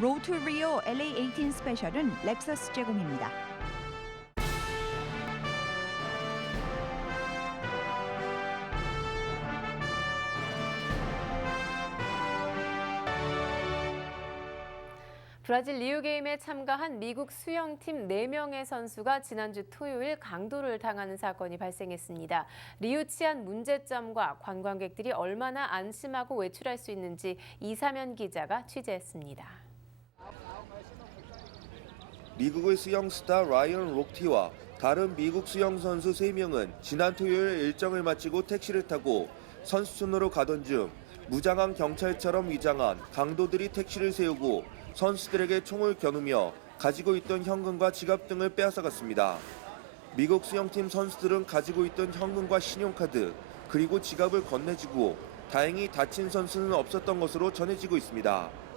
로우 투 리오 LA18 스페셜은 렉서스 제공입니다. 브라질 리우 게임에 참가한 미국 수영팀 4명의 선수가 지난주 토요일 강도를 당하는 사건이 발생했습니다. 리우 치안 문제점과 관광객들이 얼마나 안심하고 외출할 수 있는지 이사면 기자가 취재했습니다. 미국의 수영 스타 라이언 록티와 다른 미국 수영 선수 3명은 지난 토요일 일정을 마치고 택시를 타고 선수촌으로 가던 중 무장한 경찰처럼 위장한 강도들이 택시를 세우고 선수들에게 총을 겨누며 가지고 있던 현금과 지갑 등을 빼앗아갔습니다. 미국 수영팀 선수들은 가지고 있던 현금과 신용카드 그리고 지갑을 건네주고 다행히 다친 선수는 없었던 것으로 전해지고 있습니다.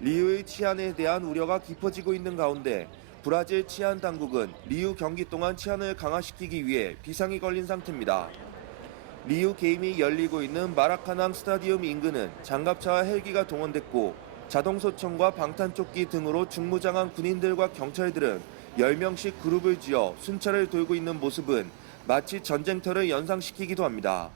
리우의 치안에 대한 우려가 깊어지고 있는 가운데 브라질 치안 당국은 리우 경기 동안 치안을 강화시키기 위해 비상이 걸린 상태입니다. 리우 게임이 열리고 있는 마라카낭 스타디움 인근은 장갑차와 헬기가 동원됐고 자동소총과 방탄조끼 등으로 중무장한 군인들과 경찰들은 10명씩 그룹을 지어 순찰을 돌고 있는 모습은 마치 전쟁터를 연상시키기도 합니다.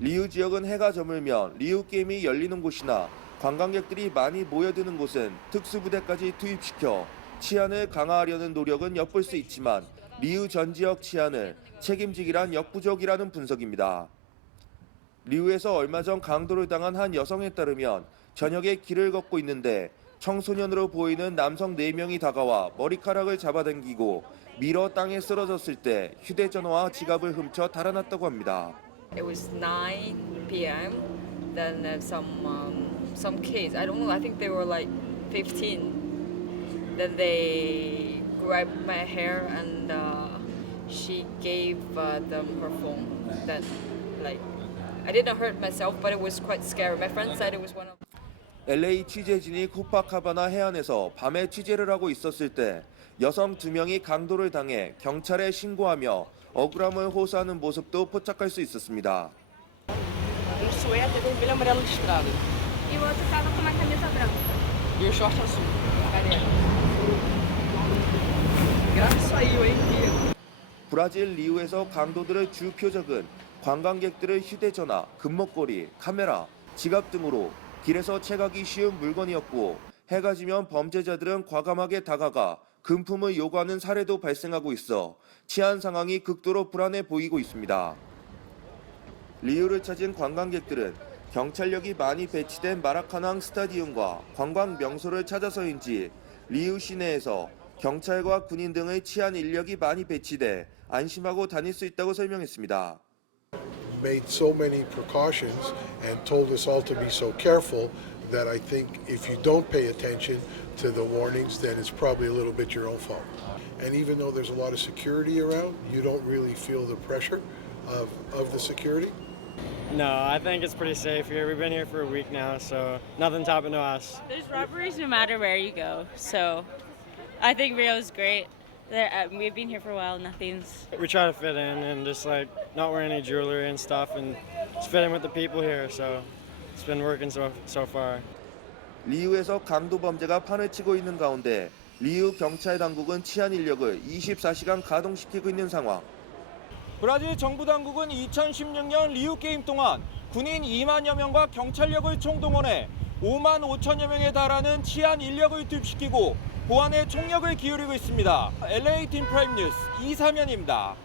리우 지역은 해가 저물면 리우 게임이 열리는 곳이나 관광객들이 많이 모여드는 곳은 특수부대까지 투입시켜 치안을 강화하려는 노력은 엿볼 수 있지만 리우 전 지역 치안을 책임지기란 역부족이라는 분석입니다. 리우에서 얼마 전 강도를 당한 한 여성에 따르면 저녁에 길을 걷고 있는데 청소년으로 보이는 남성 4명이 다가와 머리카락을 잡아당기고 밀어 땅에 쓰러졌을 때 휴대전화와 지갑을 훔쳐 달아났다고 합니다. It was 9 p.m. Then some um, some kids. I don't know. I think they were like 15. Then they grabbed my hair and uh, she gave uh, them her phone. Then, like, I didn't hurt myself, but it was quite scary. My friend said it was one of. LA 취재진이 코파카바나 해안에서 밤에 취재를 하고 있었을 때 여성 두 명이 강도를 당해 경찰에 신고하며 억울함을 호소하는 모습도 포착할 수 있었습니다. E o outro tava com uma camisa branca. E o short azul. Cadê? Grave isso aí, hein, Bia? 브라질 리우에서 강도들의 주 표적은 관광객들의 휴대전화, 금목걸이, 카메라, 지갑 등으로 길에서 채가기 쉬운 물건이었고 해가 지면 범죄자들은 과감하게 다가가 금품을 요구하는 사례도 발생하고 있어 치안 상황이 극도로 불안해 보이고 있습니다. 리우를 찾은 관광객들은 경찰력이 많이 배치된 마라카낭 스타디움과 관광 명소를 찾아서인지 리우 시내에서 경찰과 군인 등의 치안 인력이 많이 배치돼 안심하고 다닐 수 있다고 설명했습니다. made so many precautions and told us all to be so careful that I think if you don't pay attention to the warnings, then it's probably a little bit your own fault. And even though there's a lot of security around, you don't really feel the pressure of, of the security. No, I think it's pretty safe here. We've been here for a week now, so nothing's happened to us. There's robberies no matter where you go. So I think Rio's great. There, uh, we've been here for a while. Nothing's. We try to fit in and just like not wear any jewelry and stuff, and just fit in with the people here. So it's been working so so far. 리우에서 강도 범죄가 판을 치고 있는 가운데 리우 경찰 당국은 치안 인력을 24시간 가동시키고 있는 상황. 브라질 정부 당국은 2016년 리우 게임 동안 군인 2만여 명과 경찰력을 총동원해 5만 5천여 명에 달하는 치안 인력을 투입시키고 보안에 총력을 기울이고 있습니다. LA 팀 프라임 뉴스 이사면입니다.